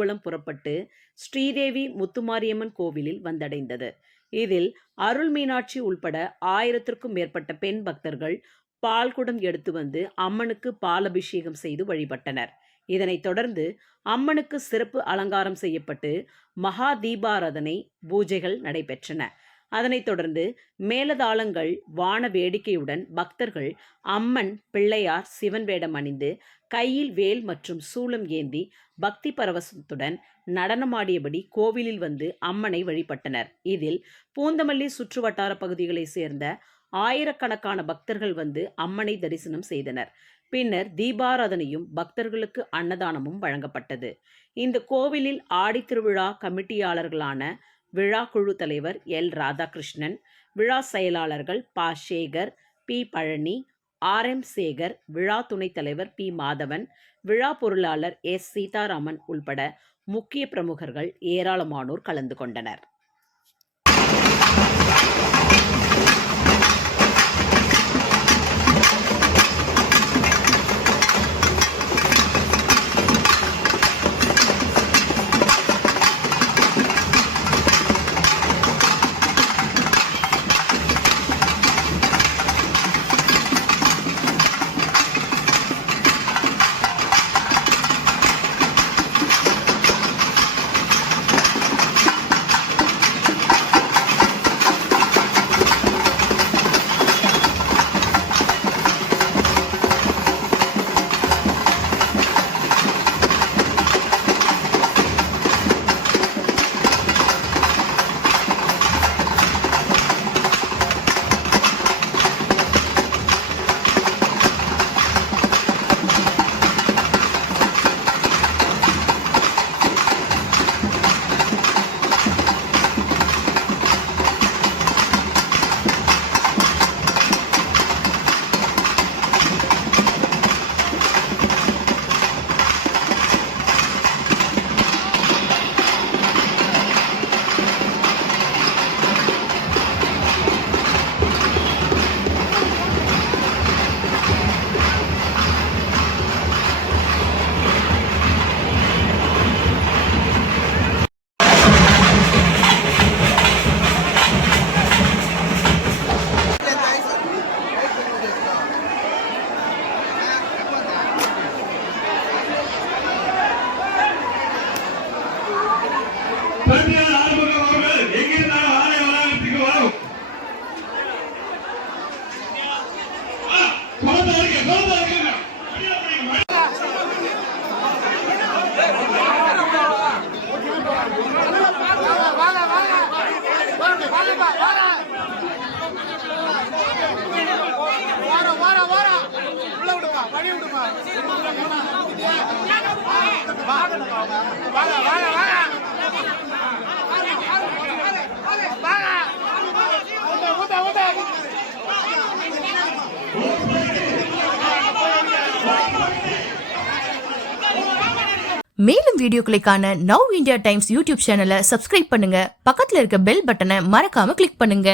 ஊர்வலம் புறப்பட்டு ஸ்ரீதேவி முத்துமாரியம்மன் கோவிலில் வந்தடைந்தது. இதில் அருள் மீனாட்சி உள்பட 1000க்கும் மேற்பட்ட பெண் பக்தர்கள் பால்குடம் எடுத்து வந்து அம்மனுக்கு பாலபிஷேகம் செய்து வழிபட்டனர். இதனைத் தொடர்ந்து அம்மனுக்கு சிறப்பு அலங்காரம் செய்யப்பட்டு மகா தீபாராதனை பூஜைகள் நடைபெற்றன. அதனைத் தொடர்ந்து மேலதாளங்கள் வான வேடிக்கையுடன் பக்தர்கள் அம்மன், பிள்ளையார், சிவன் வேடம் அணிந்து கையில் வேல் மற்றும் சூலம் ஏந்தி பக்தி பரவசத்துடன் நடனமாடியபடி கோவிலில் வந்து அம்மனை வழிபட்டனர். இதில் பூந்தமல்லி சுற்றுவட்டார பகுதிகளை சேர்ந்த ஆயிரக்கணக்கான பக்தர்கள் வந்து அம்மனை தரிசனம் செய்தனர். பின்னர் தீபாராதனையும் பக்தர்களுக்கு அன்னதானமும் வழங்கப்பட்டது. இந்த கோவிலில் ஆடித்திருவிழா கமிட்டியாளர்களான விழா குழு தலைவர் எல். ராதாகிருஷ்ணன், விழா செயலாளர்கள் ப. சேகர், பி. பழனி, RM. சேகர், விழா துணைத் தலைவர் பி. மாதவன், விழா பொருளாளர் S. சீதாராமன் உள்பட முக்கிய பிரமுகர்கள் ஏராளமானோர் கலந்து கொண்டனர். மேலும் வீடியோக்களை காண நவ் இந்தியா டைம்ஸ் யூடியூப் சேனலை சப்ஸ்கிரைப் பண்ணுங்க. பக்கத்துல இருக்க பெல் பட்டனை மறக்காம கிளிக் பண்ணுங்க.